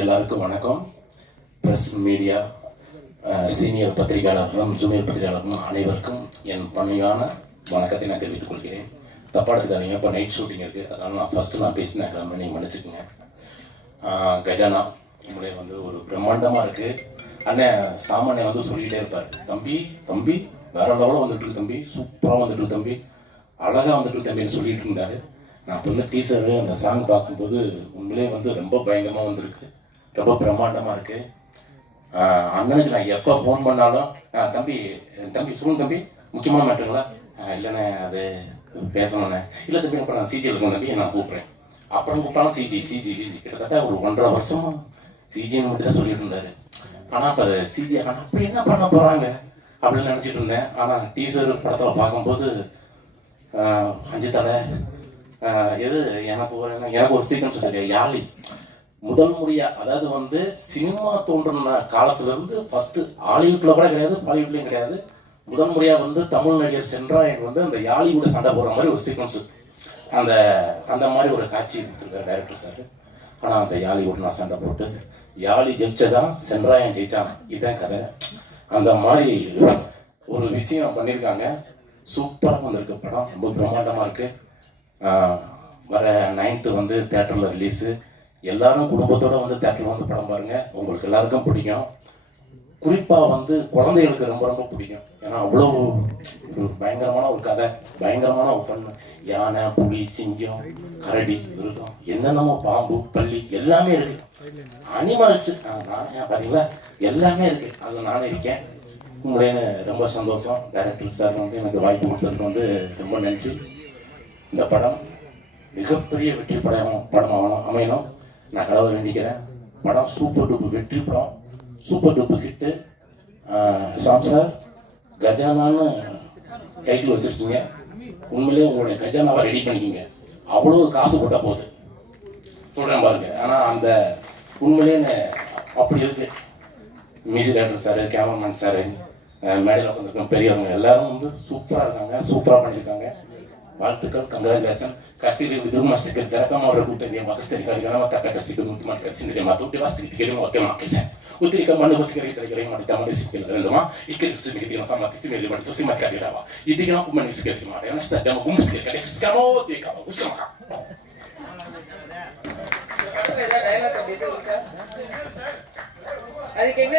எல்லாருக்கும் வணக்கம். Press media senior பத்திரிகையாளர்களும் junior பத்திரிகையாளர்களும் அனைவருக்கும் என் பணியான வணக்கத்தை நான் தெரிவித்துக் கொள்கிறேன். தப்பா எடுத்துக்காதீங்க, இப்போ நைட் ஷூட்டிங் இருக்குது, அதனால் நான் பேசினேன், நீங்கள் மன்னிச்சுக்கோங்க. கஜானா உங்களே ஒரு பிரம்மாண்டமாக இருக்குது. அண்ணன் சாமானிய சொல்லிக்கிட்டே இருப்பார், தம்பி தம்பி வேற லெவலில் வந்துட்டு இருக்கு தம்பி, சூப்பராக வந்துட்டு இருக்கு தம்பி, அழகாக வந்துட்டு இருக்கு தம்பின்னு சொல்லிட்டு இருந்தார். நான் இப்போ டீசரு அந்த சாங் பார்க்கும்போது உண்மையிலே ரொம்ப பயங்கரமாக வந்திருக்கு, ரொம்ப பிரம்மாண்டமாக இருக்குது. அண்ணனுக்கு நான் எப்போ ஃபோன் பண்ணாலும் தம்பி தம்பி சொல்லுங்க தம்பி, முக்கியமான மேட்டருங்களா? இல்லைண்ணே அது பேசணுண்ணே. இல்லை தம்பி இப்போ நான் சிஜி இருக்கேன் தம்பி, நான் கூப்பிட்றேன். அப்புறம் கூப்பிட்டாலும் சிஜி கிட்டத்தட்ட ஒரு 1.5 வருஷமா சிஜின்னு மட்டும் தான் சொல்லிட்டு இருந்தாரு. ஆனால் இப்போ சிஜி அப்படி என்ன பண்ண போகிறாங்க அப்படின்னு நினச்சிட்டு இருந்தேன். ஆனால் டீசர் படத்தில் பார்க்கும்போது 5 தலை எது எனக்கு ஒரு சீக்வன்ஸ் வச்சிருக்கேன். யாழி முதல் முறையா, அதாவது சினிமா தோன்றின காலத்துல இருந்து ஃபர்ஸ்ட் ஹாலிவுட்ல கூட கிடையாது, பாலிவுட்லயும் கிடையாது, முதல் முறையா தமிழ் நடிகர் சென்றாயன் அந்த யாழி கூட சண்டை போடுற மாதிரி ஒரு சீக்வன்ஸ், அந்த மாதிரி ஒரு காட்சி கொடுத்துருக்காரு டைரக்டர் சார். ஆனா அந்த யாழியோட நான் சண்டை போட்டு யாழி ஜெயிச்சதான் சென்றாயன் ஜெயிச்சாங்க, இதுதான் கதை. அந்த மாதிரி ஒரு விஷயம் பண்ணியிருக்காங்க. சூப்பராக வந்திருக்கு படம், ரொம்ப பிரம்மாண்டமா இருக்கு. வர 9th தேட்டரில் ரிலீஸு. எல்லாரும் குடும்பத்தோடு தேட்டரில் படம் பாருங்க, உங்களுக்கு எல்லாருக்கும் பிடிக்கும். குறிப்பாக குழந்தைகளுக்கு ரொம்ப ரொம்ப பிடிக்கும். ஏன்னா அவ்வளோ ஒரு பயங்கரமான ஒரு கதை, பயங்கரமான ஒரு பண்ணு. யானை, புலி, சிங்கம், கரடி, மிருகம், என்னென்னமோ பாம்பு, பள்ளி எல்லாமே இருக்கு. அனிமல்ஸ் நானே பார்த்தீங்களா, எல்லாமே இருக்கு. அது நானே இருக்கேன். உங்களேன்னு ரொம்ப சந்தோஷம். டைரக்டர் சார் எனக்கு வாய்ப்பு கொடுத்ததுக்கு ரொம்ப நன்றி. இந்த படம் மிகப்பெரிய வெற்றி படமாக அமையணும் நான் கடவுளை வேண்டிக்கிறேன். படம் சூப்பர் டூப்பு வெற்றி படம், சூப்பர் டூப்பு ஹிட்டு. சாம் சார் கஜானான்னு டைட்டில் வச்சுருக்கீங்க, உண்மையிலேயே உங்களுடைய கஜானாவை ரெடி பண்ணிக்கிங்க. அவ்வளோ காசு போட்ட போகுது சொல்கிறேன் பாருங்க. ஆனால் அந்த உண்மையிலேயே அப்படி இருக்கு. Music director sir, cameraman sir, மேடையில் உட்காந்துருக்கோம் பெரியவங்க எல்லாரும் சூப்பராக இருக்காங்க, சூப்பராக பண்ணியிருக்காங்க. வாழ்த்துக்கள், congratulation. Castighi di rumah sedikit darah kamu orang buta dia makas dari kali karena mata kata sedikit untuk makan sendiri matu dia pasti dikirim waktu makan saya. Utri kamu mana bos kiri dari kiri mana tamu di sekitar dan rumah ikut sedikit dia sama kecil dia mana itu sih makan dia dawa. Jadi kan aku mana sekali mana yang sedang mau gumus sekali kadang sekarang dia kamu usah makan. அதுக்கு என்ன